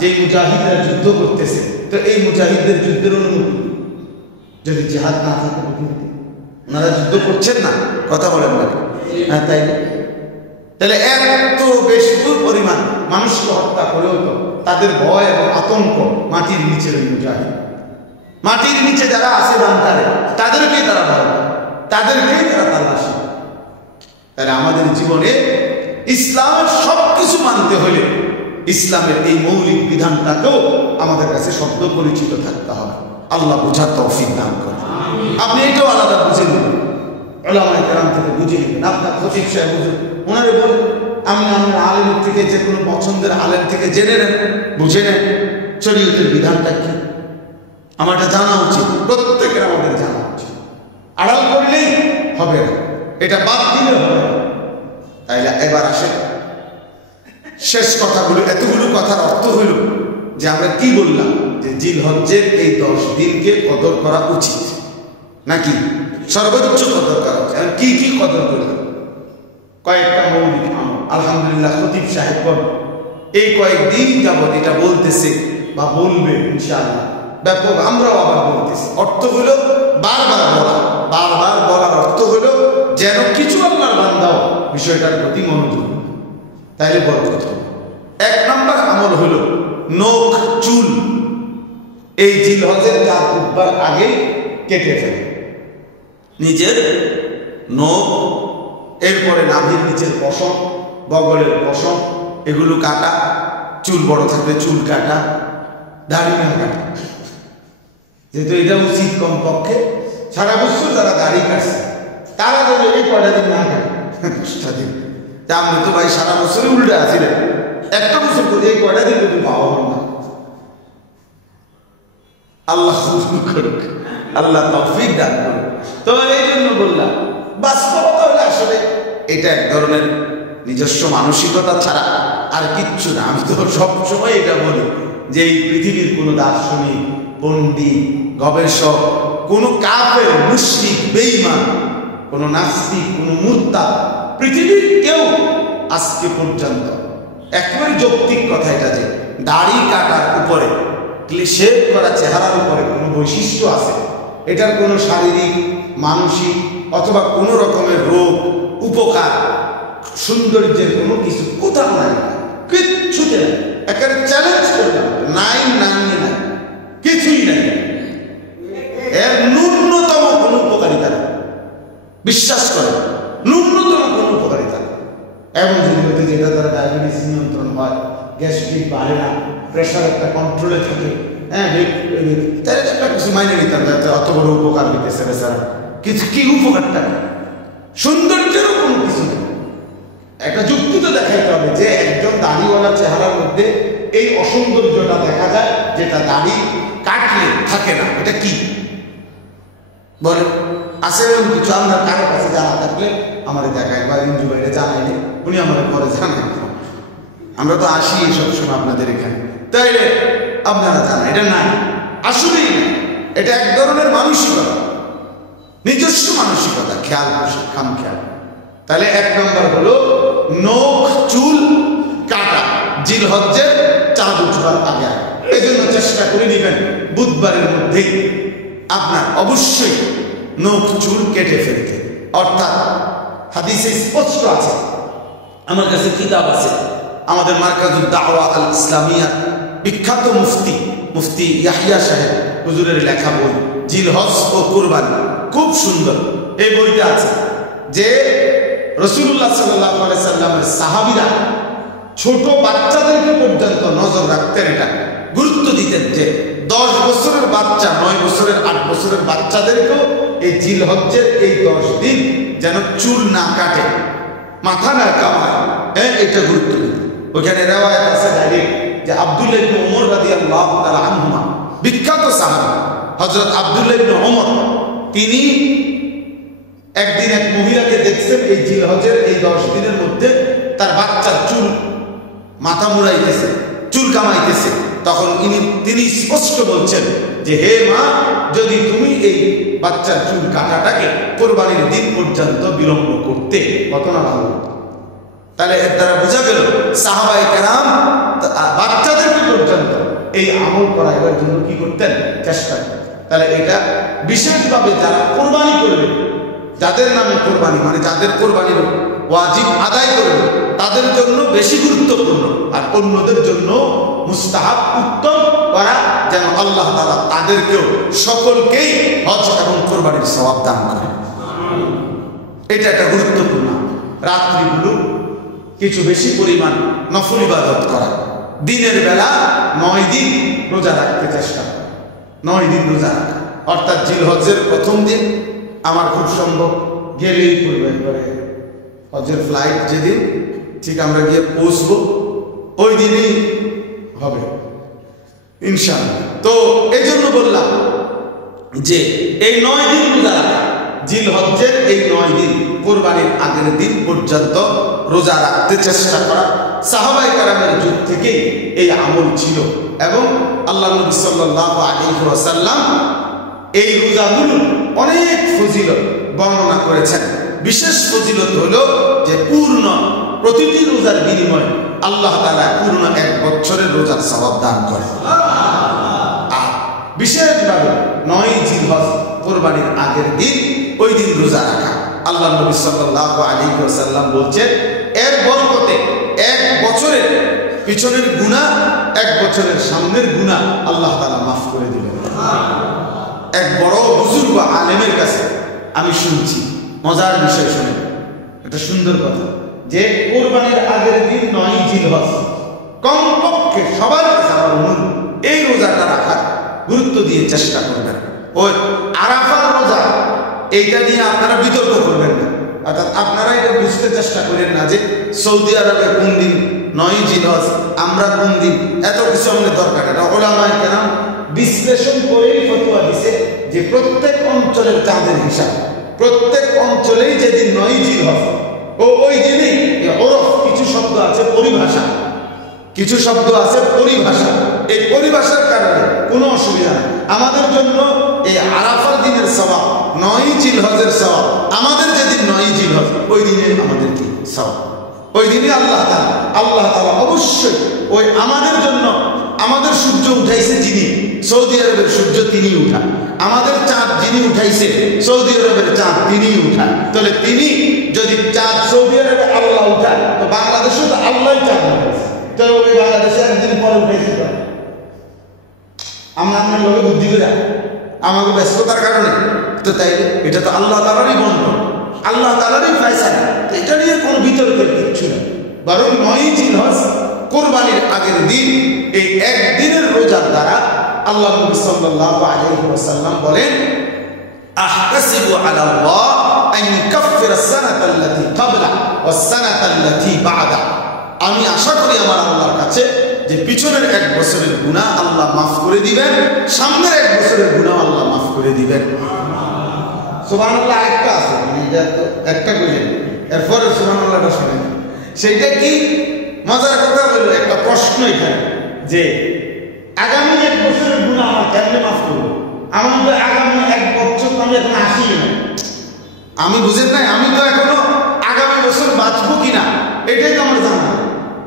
যে মুজাহিদরা যুদ্ধ করতেছে, তো এই মুজাহিদদের যুদ্ধের অনুমতি যদি জিহাদ না থাকে, ওনারা যুদ্ধ করছেন না, কথা বলেন না? হ্যাঁ, তাই। তাহলে এত বেশি পরিমাণ মানুষকে হত্যা করেও তো তাদের ভয় এবং আতঙ্ক মাটির নিচে ওই মুজাহিদ, মাটির নিচে যারা আছে বান্তারে, তাদেরকেই তারা ভয়, তাদেরকেই তারা তালাশে। তাহলে আমাদের জীবনে ইসলামের সবকিছু মানতে হলে ইসলামের এই মৌলিক বিধানটাকেও আমাদের কাছে শব্দ পরিচিত থাকতে হবে। আল্লাহ বুঝার তৌফিক দান করেন। আপনি এটাও আলাদা বুঝে নেবেন, উলামায়ে কেরাম থেকে বুঝে নেবেন। আপনার খতিব সাহেব বুঝুন, ওনারে বলেন, আমি আমার আলেমের থেকে, যে কোনো পছন্দের আলেম থেকে জেনে নেন, বুঝে নেন শরীয়তের বিধানটা কি। আমারটা জানা উচিত, প্রত্যেকের আমাদের জানা উচিত। আড়াল করলেই হবে না, এটা বাদ দিলে হবে না। তাইলে এবার আসে শেষ কথাগুলো। এতগুলো কথার অর্থ হইল যে আমরা কি বললাম, যে জিলহজ্জের এই 10 দিনকে কদর করা উচিত, নাকি সর্বোচ্চ কদর করা উচিত। কি কি কদর করলাম? কয়েকটা মৌলিক আমল। আলহামদুলিল্লাহ খতিব সাহেবগণ এই কয়েকদিন যাবত এটা বলতেছে বা বলবে ইনশাআল্লাহ ব্যাপক, আমরাও আবার বলতেছি। অর্থ হলো বারবার বলা, বারবার বলার অর্থ হলো যেন কিছু আল্লাহর বান্দাও বিষয়টার প্রতি মনোযোগ, তাইলে বরকত হবে। 1 নম্বর আমল হলো নখ চুল এই জিলহজের চাঁদ উঠবার আগে কেটে ফেলে, নিজের নখ, এরপরে নাভির নিচের পশম, বগলের পশম, এগুলো কাটা, চুল বড় থাকলে চুল কাটা, দাড়ি না কাটা, যেহেতু এটা উচিত। কমপক্ষে সারা বছর যারা দাড়ি কাটছে তারা যেন এই কয়টা দিন না কাটে, 10টা দিন। আমি তো ভাই সারা বছরই উল্টে আছি রে, একটা বছর করে এই কয়টা দিন কিন্তু পাওয়া না। আল্লাহ করুক, আল্লাহ তৌফিক দান করুক। তো এই জন্য বললাম বাস্তবতা হলে আসলে এটা এক ধরনের নিজস্ব মানসিকতা ছাড়া আর কিচ্ছু না। আমি তো সবসময় এটা বলি যে এই পৃথিবীর কোনো দার্শনিক, পণ্ডিত, গবেষক, কোনো কাফের, মুশরিক, বেঈমান, কোনো নাস্তিক, কোনো মুরতাদ, পৃথিবীর কেউ আজকে পর্যন্ত একেবারে যৌক্তিক কথা এটা যে দাড়ি কাটার উপরে, শেভ করা চেহারার উপরে কোনো বৈশিষ্ট্য আছে, এটার কোনো শারীরিক, মানসিক অথবা কোনো রকমের রোগ, উপকার, সৌন্দর্যের কোনো কিছু কোথাও নাই, কিচ্ছুতে নাই। একেবারে চ্যালেঞ্জ করলাম, নাই নাই নাই, কিছুই নাই। এর ন্যূনতম কোনো উপকারিতা নেই, বিশ্বাস করে, ন্যূনতম কোনো উপকারিতা নেই। এমন যদি হতে যেটা দ্বারা ডায়াবেটিস নিয়ন্ত্রণ হয়, গ্যাস্ট্রিক বাড়ে না, প্রেশার একটা কন্ট্রোলে থাকে, হ্যাঁ, তাহলে একটা কিছু মাইনে নিতাম, যাতে অত বড় উপকার দিতেছে বেচারা। কিছু কি উপকারটা? সৌন্দর্যেরও কোনো কিছু নেই। একটা যুক্তি তো দেখাইতে হবে যে একজন দাড়িওয়ালা চেহারার মধ্যে এই অসৌন্দর্যটা দেখা যায়, যেটা দাড়ি কাটলে থাকে না। এটা কি বলে? আছে এরকম কিছু? আমরা কারো কাছে জানা থাকলে আমাদের দেখায়, বা ইঞ্জু বাইরে জানাইনি, উনি আমাদের পরে জানাই। আমরা তো আসি সবসময় আপনাদের এখানে, তাইলে আপনারা জানেন এটা নাই, আসলেই না। এটা এক ধরনের মানসিকতা, নিজস্ব মানসিকতা, খেয়াল খাম খেয়াল। তাহলে 1 নম্বর হলো নখ চুল কাটা জিলহজ্জের চাঁদ উঠবার আগে। এই জন্য চেষ্টা করে নিবেন বুধবারের মধ্যেই আপনার অবশ্যই নখ চুল কেটে ফেলতে। অর্থাৎ হাদিসে স্পষ্ট আছে, আমার কাছে কিতাব আছে, আমাদের মারকাজুদ দাওয়া আল ইসলামিয়া বিখ্যাত মুফতি ইয়াহিয়া সাহেব হুজুরের লেখা বই জিলহজ ও কুরবানি, খুব সুন্দর। এই বইটা আছে যে রাসূলুল্লাহ সাল্লাল্লাহু আলাইহি সাল্লামের সাহাবীরা ছোট বাচ্চাদেরকে পর্যন্ত নজর রাখতেন, এটা গুরুত্ব দিতেন যে 10 বছরের বাচ্চা, 9 বছরের, 8 বছরের বাচ্চাদেরকেও এই জিলহজ্জের এই 10 দিন যেন চুল না কাটে, মাথা না কামায়, এটা গুরুত্ব দিতেন। ওখানে রিওয়ায়াত আছে ডাইরেক্ট যে আব্দুল্লাহ ইবনে ওমর রাদিয়াল্লাহু তাআলা আনহুমা, বিখ্যাত সাহাবী হযরত আব্দুল্লাহ ইবনে ওমর, তিনি একদিন এক মহিলাকে দেখছেন এই জিলহজের এই 10 দিনের মধ্যে তার বাচ্চার চুল মাথা মুড়াইতেছে, চুল কামাইতেছে। তখন তিনি স্পষ্ট বলছেন যে হে মা, যদি তুমি এই বাচ্চার চুল কাটাটাকে কোরবানির দিন পর্যন্ত বিলম্ব করতে, কত না ভালো। তাহলে এর দ্বারা বোঝা গেল সাহাবায়ে কেরাম বাচ্চাদেরকে পর্যন্ত এই আমল করাইবার জন্য কি করতেন? চেষ্টা করতেন। তাহলে এটা বিশেষভাবে যারা কোরবানি করবে, যাদের নামে কোরবানি, মানে যাদের কোরবানির ওয়াজিব আদায় করবে, তাদের জন্য বেশি গুরুত্বপূর্ণ, আর অন্যদের জন্য মুস্তাহাব, উত্তম করা, যেন আল্লাহ তাআলা তাদেরকেও সকলকেই হজ এবং কোরবানির সওয়াব দান করেন। এটা একটা গুরুত্বপূর্ণ। রাত্রিগুলো কিছু বেশি পরিমাণ নফল ইবাদত করা, দিনের বেলা 9 দিন রোজা রাখতে চেষ্টা করা, 9 দিন রোজা রাখা। অর্থাৎ জিলহজের প্রথম দিন, আমার খুব সম্ভব গেলেই পূর্বে করে হজের ফ্লাইট যেদিন ঠিক আমরা গিয়ে পৌঁছবো, ওই দিনই হবে ইনশাআল্লাহ। তো এই জন্য বললাম যে এই 9 দিন রোজা রাখা, জিলহজ্জের এই 9 দিন, কোরবানির আগের দিন পর্যন্ত রোজা রাখতে চেষ্টা করা সাহাবায়ে কেরামের যুগ থেকে এই আমল ছিল। এবং আল্লাহ নবী সাল্লাল্লাহু আলাইহি ওয়াসাল্লাম এই রোজাগুলো অনেক ফজিলত বর্ণনা করেছেন। বিশেষ ফজিলত হলো যে প্রতিটি রোজার বিনিময়ে আল্লাহ তাআলা পূর্ণ 1 বছরের রোজার সওয়াব দান করেন। আর বিশেষভাবে 9 জিলহজ কোরবানির আগের দিন, ওই দিন রোজা রাখা। আল্লাহ নবী সাল্লাল্লাহু আলাইহি ওয়াসাল্লাম বলছেন, এর বরকতে এক বছরের পিছনের গুনাহ, এক বছরের সামনের গুনাহ আল্লাহ তাআলা মাফ করে দিবেন। এক বড় বুজুর্গ আলেমের কাছে আমি শুনছি, মজার বিষয় শুনে, এটা সুন্দর কথা, যে কোরবানির আগের দিন 9 জিলহজ কমপক্ষে সবার কাছে আমার অনুরোধ, এই রোজাটা রাখার গুরুত্ব দিয়ে চেষ্টা করবেন। ওই আরাফার রোজা, এইটা নিয়ে আপনারা বিতর্ক করবেন না, অর্থাৎ আপনারা এটা বুঝতে চেষ্টা করেন না যে সৌদি আরবে কোন দিন 9 জিলহজ, আমরা কোন দিন, এত কিছু আমাদের দরকার। এটা ওলামায়ে কেরাম বিশ্লেষণ করেই ফতোয়া দিছে যে প্রত্যেক অঞ্চলের চাঁদের হিসাব, প্রত্যেক অঞ্চলেই যেদিন 9 জিলহজ ওই দিনই ওরফ, কিছু শব্দ আছে পরিভাষা, কিছু শব্দ আছে পরিভাষা, এই পরিভাষার কারণে কোনো অসুবিধা নেই। আমাদের জন্য এই আরাফার দিনের সওয়াব, 9 জিলহজের সওয়াব, আমাদের যেদিন 9 জিলহজ ওই দিনে আমাদের কি সওয়াব, ওই দিনে আল্লাহ তাআলা অবশ্যই ওই আমাদের জন্য, আমাদের সূর্য উঠাইছে যিনি, সৌদি আরবের সূর্য তিনি উঠান, আমাদের চাঁদ যিনি উঠাইছে সৌদি আরবের চাঁদ তিনি উঠান, তাহলে তিনি যদি চাঁদ সৌদি আরবে আল্লাহ উঠান, তো বাংলাদেশে তো আল্লাহই চাঁদ উঠাইছে, তাহলে ওই বাংলাদেশে একদিন পরে উঠাইছে। আমরা আপনার লোকে বুদ্ধি করে আমাকে ব্যস্ততার কারণে, তো তাই এটা তো আল্লাহ তাআলারই বন্ধন, আল্লাহ তাআলারই ফয়সালা, তো এটা নিয়ে কোনো বিতর্কের কিছু নেই। বরং 9 জিলহজ কোরবানির আগের দিন, এই একদিনের রোজার দ্বারা আল্লাহ নবী সাল্লাল্লাহু আলাইহি ওয়াসাল্লাম বলেন, আহতাসিবু আলা আল্লাহ আন ইউকাফফিরা আস-সানাতাল্লাতী ক্বাবলা ওয়াস-সানাতাল্লাতী বা'দা, আমি আশা করি আমার আল্লাহর কাছে যে পিছনের 1 বছরের গুনাহ আল্লাহ মাফ করে দিবেন, সামনের 1 বছরের গুনাহ আল্লাহ মাফ করে দিবেন। সুবহানাল্লাহ। একটা আছে, মানে এটা তো একটা কইলেন, এরপরে সুবহানাল্লাহটা শুনেন, সেইটা কি মজার কথা হলো, একটা প্রশ্ন এখানে, যে আগামী 1 বছরের গুনাহ আমার কেমনে মাফ করবো? আমার তো আগামী 1 বছর আমি এখন আসি না, আমি বুঝেন নাই, আমি তো এখনো আগামী বছর বাঁচবো কিনা এটাই তো আমার জানা,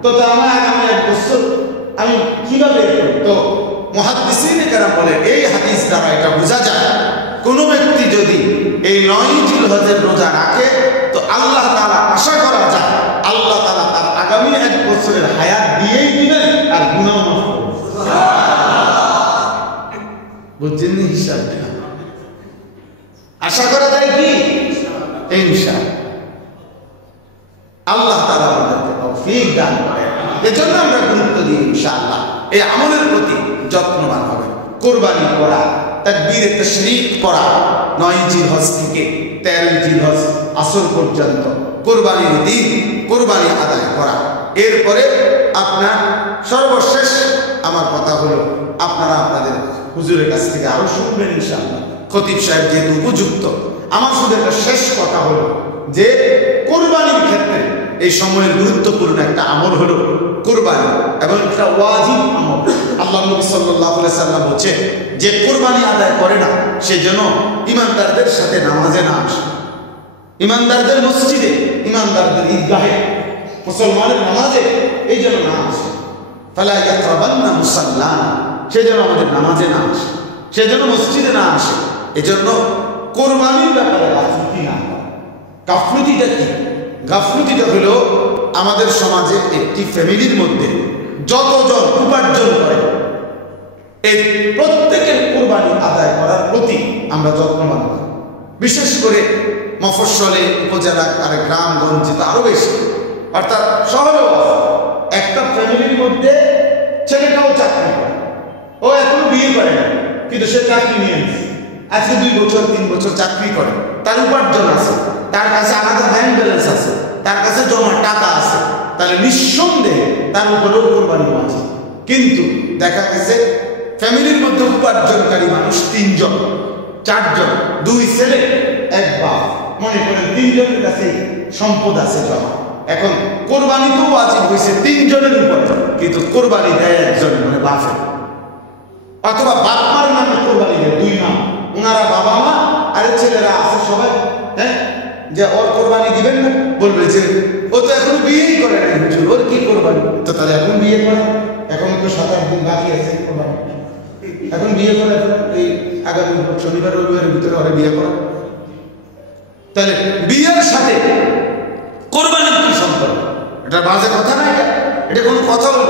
তো আমার আগামী 1 বছর আমি কিভাবে? তো মুহাদ্দিসিনে কেরাম বলে, এই হাদিস দ্বারা এটা বোঝা যায়, কোনো ব্যক্তি যদি এই 9 জিলহজের রোজা রাখে, তো আল্লাহ তাআলা আশা করা যায় আল্লাহ তাআলা তার আগামী 1 বছরের হায়াত দিয়েই দিবেন আর গুনাহ মাফ করবেন। বুঝছেন না হিসাব? আশা করা যায় কি? ইনশাআল্লাহ আল্লাহ তাআলা আমাদেরকে তৌফিক দান করেন। এজন্য আমরা গুরুত্ব দিই ইনশাআল্লাহ এই আমলের প্রতি যত্নবান হবে। কুরবানি করা, তাকবীরে তাশরীক করা, 9 জিলহজ থেকে 13 জিলহজ আসর পর্যন্ত কুরবানির দিন কুরবানি আদায় করা। এরপরে আপনার সর্বশেষ আমার কথা হলো, আপনারা আপনাদের হুজুরের কাছ থেকে আরো শুনবেন ইনশাআল্লাহ, খতিব সাহেব যেহেতু উপযুক্ত। আমার শুধু একটা শেষ কথা হলো যে কুরবানির ক্ষেত্রে এই সময়ের গুরুত্বপূর্ণ একটা আমল হলো কুরবানি, এবং একটা ওয়াজিব আমল। আল্লাহ নবী সাল্লাল্লাহু আলাইহি সাল্লাম বলেছে যে কুরবানি আদায় করে না সে যেন ইমানদারদের সাথে নামাজে না আসে, ইমানদারদের মসজিদে, ইমানদারদের ঈদগাহে, মুসলমানের নামাজে এই যেন না আসে। ফালা ইয়াকরাবান্না মুসাল্লানা, সে যেন আমাদের নামাজে না আসে, সে যেন মসজিদে না আসে। এজন্য কুরবানির ব্যাপারে গাফলতি না হয়। গাফলতিটা কি? গাফলতিটা হলো আমাদের সমাজে একটি ফ্যামিলির মধ্যে যতজন উপার্জন করে এই প্রত্যেকের কুরবানি আদায় করার প্রতি আমরা যত্নবান হই। বিশেষ করে মফস্বলে, উপজেলা আর গ্রামগঞ্জে তো আরো বেশি, অর্থাৎ শহরেও একটা ফ্যামিলির মধ্যে ছেলেটাও চাকরি করে, ও এখনো বিয়ে করে না, কিন্তু সে চাকরি নিয়ে নিচ্ছে, আজকে 2 বছর 3 বছর চাকরি করে, তার উপার্জন আছে, তার কাছে আলাদা ব্যাংক ব্যালেন্স আছে, তার কাছে জমা টাকা আছে, তাহলে নিঃসন্দেহে তার উপরেও কুরবানি আছে। কিন্তু দেখা গেছে ফ্যামিলির মধ্যে উপার্জনকারী মানুষ 3 জন 4 জন, 2 ছেলে 1 বাপ, মনে করেন 3 জনের কাছে সম্পদ আছে জমা। এখন কুরবানি তো ওয়াজিব হয়েছে 3 জনের উপরে, কিন্তু কুরবানি দেয় 1 জন, মানে বাপের, অথবা বাপ মার নামে কুরবানি দেয় 2 নাম, ওনারা বাবা মা আর ছেলেরা আছে সবাই, হ্যাঁ, যে ওর কুরবানি দিবেন না, বলবে যে ও তো এখন বিয়েই করে না, ওর কি কুরবানি? তো তাহলে এখন বিয়ে করে, এখন তো 7-8 দিন বাকি আছে কুরবানি, এখন বিয়ে করে এই আগামী শনিবার রবিবারের ভিতরে ওরা বিয়ে করা। তাহলে বিয়ের সাথে কোরবানির কি সম্পর্ক? এটা বাজে কথা না, এটা কোনো কথা হলো?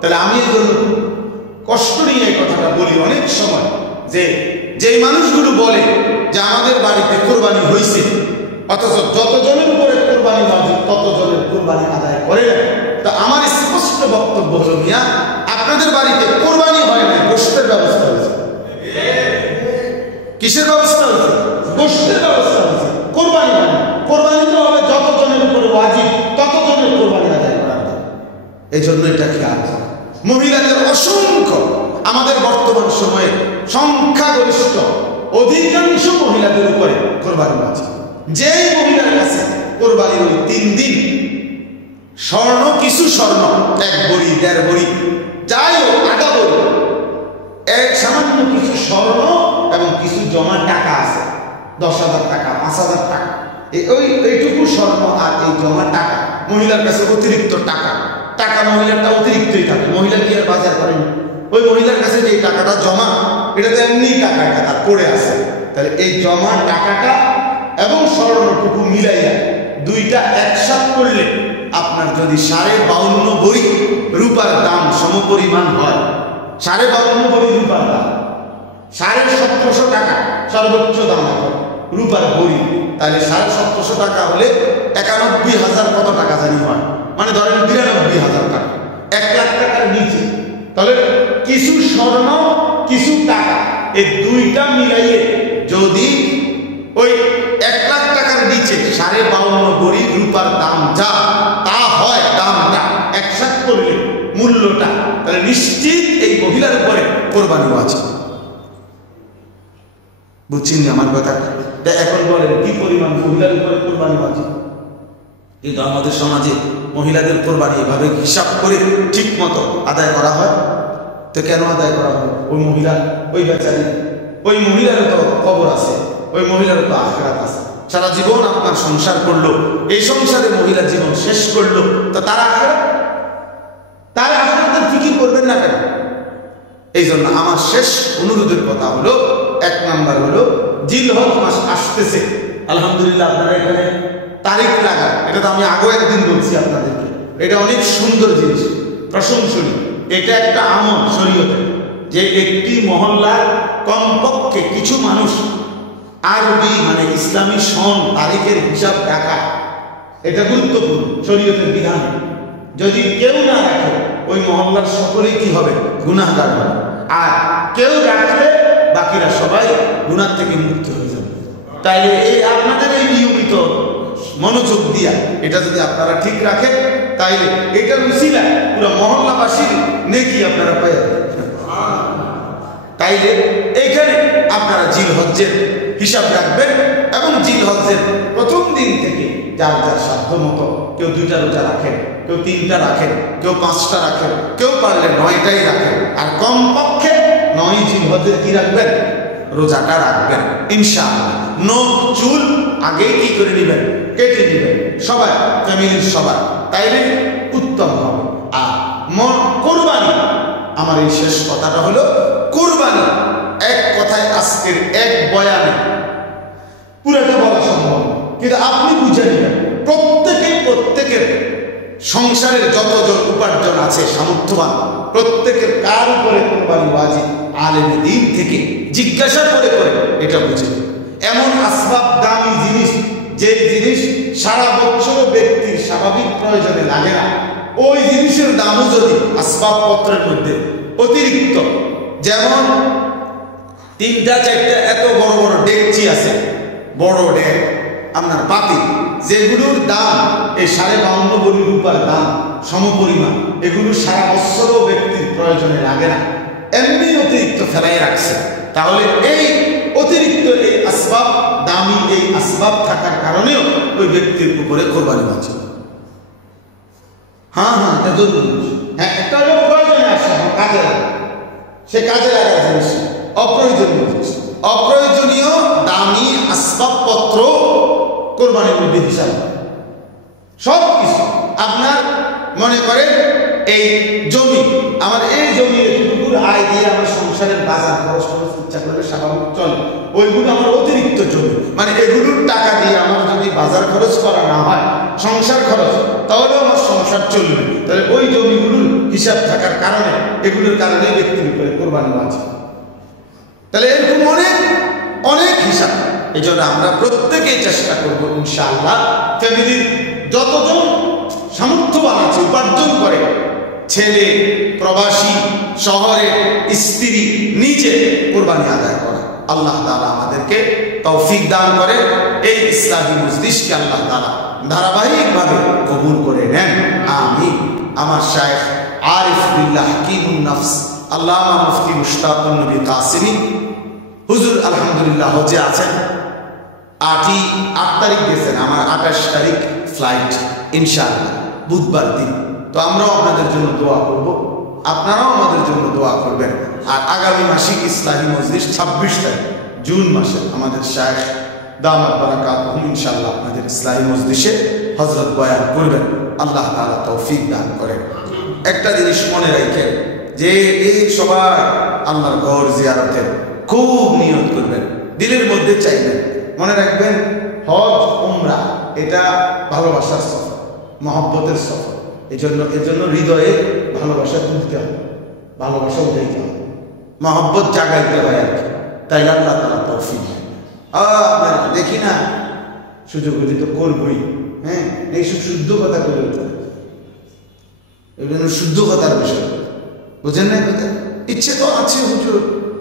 তাহলে আমি এই জন্য কষ্ট নিয়ে এই কথাটা বলি অনেক সময়, যে যেই মানুষগুলো বলে যে আমাদের বাড়িতে কোরবানি হয়েছে, অথচ যতজনের উপরে কোরবানি ওয়াজিব ততজনের কোরবানি আদায় করে না। তো আমার স্পষ্ট বক্তব্য হলো, মিয়া আপনাদের বাড়িতে কোরবানি হয় না, গোশতের ব্যবস্থা হয়েছে। কিসের ব্যবস্থা হয়েছে? গোশতের ব্যবস্থা হয়েছে, কোরবানি হয় না। কোরবানি তো হবে যতজনের উপরে ওয়াজিব ততজনের কোরবানি আদায় করা হবে। এই জন্য এটা খেয়াল আছে। মহিলাদের অসংখ্য, আমাদের বর্তমান সময়ে সংখ্যাগরিষ্ঠ অধিকাংশ মহিলাদের উপরে কোরবানি আছে। যেই মহিলার কাছে কোরবানির ওই 3 দিন স্বর্ণ, কিছু স্বর্ণ 1 ভরি 1.5 ভরি যাই হোক, আধা ভরি, এক সামান্য কিছু স্বর্ণ এবং কিছু জমা টাকা আছে, 10,000 টাকা 5,000 টাকা, এইটুকু স্বর্ণ আর এই জমা টাকা মহিলার কাছে অতিরিক্ত টাকা। টাকা মহিলারটা অতিরিক্তই থাকে, মহিলা কি আর বাজার করেনি? ওই মহিলার কাছে যে টাকাটা জমা, এটা তো এমনি টাকা তার পড়ে আছে। তাহলে এই জমা টাকাটা এবং স্বর্ণটুকু মিলাইয়া দুইটা একসাথ করলে আপনার যদি 52.5 ভরি রূপার দাম সমপরিমাণ হয়, 52.5 ভরি রূপার দাম 1750 টাকা সর্বোচ্চ দাম এখন রূপার ভরি, তাহলে 1750 টাকা হলে 91,000 কত টাকা জানি হয়, মানে ধরেন 92,000 টাকা, 1 লাখ টাকার নিচে। তাহলে কিছু স্বর্ণ কিছু টাকা এই দুইটা মিলাইয়ে যদি ওই 1 লাখ টাকার নিচে 52.5 ভরি রূপার দাম যা তা হয়, দামটা একসাথে করলে মূল্যটা, তাহলে নিশ্চিত এই মহিলার উপরে কোরবানি আছে। বুঝছেন আমার কথা? এখন বলেন কি পরিমাণ মহিলার উপরে কোরবানি আছে? কিন্তু আমাদের সমাজে মহিলাদের কোরবানি এভাবে হিসাব করে ঠিক মতো আদায় করা হয়। তো কেন আদায় করা হয়? ওই মহিলা, ওই বেচারি, ওই মহিলারও তো খবর আছে, ওই মহিলারও তো আখিরাত আছে। সারা জীবন আপনার সংসার করলো, এই সংসারে মহিলা জীবন শেষ করলো, তো তারা আখিরাতের ফিকির করবেন না কেন? এই জন্য আমার শেষ অনুরোধের কথা হলো, 1 নাম্বার হলো জিলহজ মাস আসতেছে। আলহামদুলিল্লাহ আপনারা এখানে তারিখ লাগা, এটা তো আমি আগেও একদিন বলছি আপনাদেরকে, এটা অনেক সুন্দর জিনিস, প্রশংসনীয়। এটা একটা আমল শরীয়তে, যে একটি মহল্লার কমপক্ষে কিছু মানুষ আরবি মানে ইসলামী সন তারিখের হিসাব রাখা, এটা গুরুত্বপূর্ণ শরীয়তের বিধান। যদি কেউ না রাখে ওই মহল্লার সকলেই কি হবে? গুনাহগার হবে। আর কেউ রাখলে বাকিরা সবাই গুনাহ থেকে মুক্ত হয়ে যাবে। তাইলে এই আপনাদের এই নিয়মিত মনোযোগ দিয়া এটা যদি আপনারা ঠিক রাখেন, তাইলে এটার উসিলা পুরো মহল্লাবাসীর নেকি আপনারা পেয়ে যাবেন। তাইলে এইখানে আপনারা জিলহজ্জের হিসাব রাখবেন এবং জিলহজ্জের প্রথম দিন থেকে যার যার সাধ্য মতো, কেউ 2টা রোজা রাখেন, কেউ 3টা রাখেন, কেউ 5টা রাখেন, কেউ পারলে 9টাই রাখেন, আর কমপক্ষে 9 জিলহজ্জের কি রাখবেন? রোজাটা রাখবেন ইনশাআল্লাহ। নখ চুল আগেই কি করে নেবেন? কেটে নেবেন সবাই, ফ্যামিলির সবাই, তাইলে উত্তম হবে। আর কোরবানি, আমার এই শেষ কথাটা হলো কোরবানি এক কথায় আজকের এক বয়ানে পুরোটা বলা সম্ভব, কিন্তু আপনি বুঝে নেবেন প্রত্যেকের সংসারের যতজন উপার্জন আছে সামর্থ্যবান, প্রত্যেকের কার উপরে কোরবানি ওয়াজিব আলেমে দ্বীন থেকে জিজ্ঞাসা করে এটা বুঝে। এমন আসবাব দামি জিনিস, যে জিনিস সারা বছর ব্যক্তির স্বাভাবিক প্রয়োজনে লাগে না, ওই জিনিসের দামও যদি আসবাবপত্রের মধ্যে অতিরিক্ত, যেমন 3টা 4টা এত বড় বড় ডেকচি আছে, বড় ডেক আপনার পাতি, যেগুলোর দাম এই 52.5 ভরি রূপার দাম সমপরিমাণ, এগুলো সারা বছরও ব্যক্তির প্রয়োজনে লাগে না, এমনি অতিরিক্ত ফেলাই রাখছে। তাহলে এই অতিরিক্ত এই আসবাব, দামি এই আসবাব থাকার কারণেও ওই ব্যক্তির উপরে কোরবানি ওয়াজিব। হ্যাঁ, একটা হলো প্রয়োজনে আসে, কাজে লাগে, সে কাজে লাগার জিনিস, অপ্রয়োজনীয় জিনিস, অপ্রয়োজনীয় দামি আসবাবপত্র কোরবানির মধ্যে হিসাব। সব কিছু আপনার মনে করেন এই জমি, আমার এই জমি এতটুকুর আয় দিয়ে আমার সংসারে বাজার খরচ ইচ্ছা করলে স্বাভাবিক চলে, ওইগুলো আমার অতিরিক্ত জমি, মানে এগুলোর টাকা দিয়ে আমার যদি বাজার খরচ করা না হয়, সংসার খরচ, তাহলেও আমার সংসার চলবে। তাহলে ওই জমিগুলোর হিসাব থাকার কারণে, এগুলোর কারণে ব্যক্তির উপরে কোরবানি ওয়াজিব। তাহলে এরকম অনেক অনেক হিসাব। এই জন্য আমরা প্রত্যেকেই চেষ্টা করবো ইনশাআল্লাহ, ফ্যামিলির যতজন সামর্থ্যবান আছে উপার্জন করে, ছেলে প্রবাসী, শহরে স্ত্রী, নিজে কোরবানি আদায় করা। আল্লাহ তাআলা আমাদেরকে তৌফিক দান করে। এই ইসলামী মজলিসকে আল্লাহ তাআলা ধারাবাহিকভাবে কবুল করে নেন, আমিন। আমার শাইখ আরিফ বিল্লাহ হাকিমুন নফস আল্লামা মুফতি মুশতাকুন নবী কাসিমি হুজুর আলহামদুলিল্লাহ হজে আছেন। 8 তারিখ গেছেন, আমার 28 তারিখ ফ্লাইট ইনশাআল্লাহ, বুধবার দিন। তো আমরাও আপনাদের জন্য দোয়া করব, আপনারাও আমাদের জন্য দোয়া করবেন। আর আগামী মাসিক ইসলামী মজলিস 26 তারিখ জুন মাসে আমাদের শাইখ দামাত বারাকাতুহু ইনশাআল্লাহ আপনাদের ইসলামী মজলিসে হযরত বয়ান করবেন। আল্লাহ তাআলা তৌফিক দান করেন। একটা জিনিস মনে রাখেন যে এই সবাই আল্লাহর ঘর জিয়ারতের খুব নিয়ত করবেন, দিলের মধ্যে চাইবেন। মনে রাখবেন হজ উমরা এটা ভালোবাসার সফর, মহব্বতের সফর। এজন্য হৃদয়ে ভালোবাসা তুলতে হবে, ভালোবাসা উঠাইতে হবে, মহব্বত জাগাইতে হয় আর কি। তাই আল্লাহ তাআলা তৌফিক। আপনারা দেখি না সুযোগ হলে তো করবই, হ্যাঁ, এইসব শুদ্ধ কথা করে এগুলো শুদ্ধ কথার বিষয়, বুঝেন না? ইচ্ছে তো আছে হুজুর,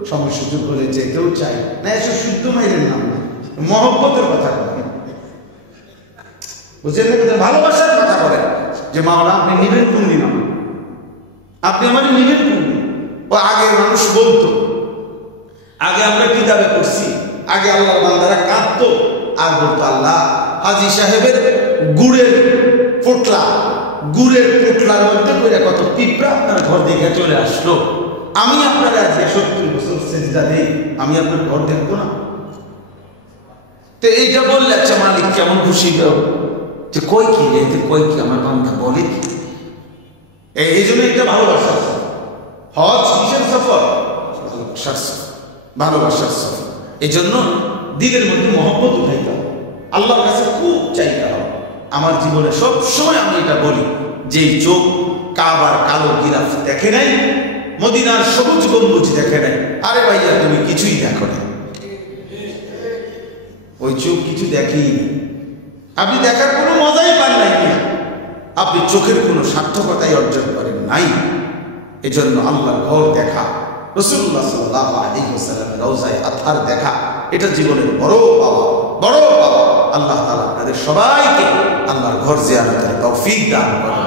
সময় সুযোগ করে যেতেও চাই না, এসব শুদ্ধ মাইলের নাম না, মহব্বতের কথা বলেন, বুঝেন না? ভালোবাসার কথা বলেন যে মাওলা আপনি নিবেন কোন দিন, আপনি আমার নিবেন কোন দিন। ও আগে মানুষ বলতো, আগে আমরা কিতাবে পড়ছি, আগে আল্লাহর বান্দারা কাঁদতো আর বলতো আল্লাহ হাজী সাহেবের গুড়ের পোটলার মধ্যে করে কত পিঁপড়া আপনার ঘর দেখে চলে আসলো, আমি আপনার আজকে 70 বছর সেজদা দেই, আমি আপনার ঘর দেখবো না? তো এইটা বললে আচ্ছা মালিক কেমন খুশি গেল যে কই কি এতে কই কি আমার বান্দা বলে কি। এই জন্য এটা ভালোবাসার সফর। হজ কিসের সফর? ভালোবাসার সফর। এই জন্য দিলের মধ্যে মহব্বত উঠাইতে হবে, আল্লাহর কাছে খুব চাইতে হবে। আমার জীবনে সব সময় আমি এটা বলি, যে চোখ কাবার কালো গিরাফ দেখে নাই, মদিনার সবুজ গম্বুজ দেখে নাই, আরে ভাইয়া তুমি কিছুই দেখো না, ওই চোখ কিছু দেখেই, আপনি দেখার কোনো মজাই পান নাই, আপনি চোখের কোনো সার্থকতাই অর্জন করেন নাই। এজন্য আল্লাহর ঘর দেখা, রাসূলুল্লাহ সাল্লাল্লাহু আলাইহি ওয়াসাল্লামের রওজায়ে আতহার দেখা, এটা জীবনের বড় পাওয়া, বড় পাওয়া। আল্লাহ তাআলা আপনাদের সবাইকে আল্লাহর ঘর জিয়ারতের তৌফিক দান করেন।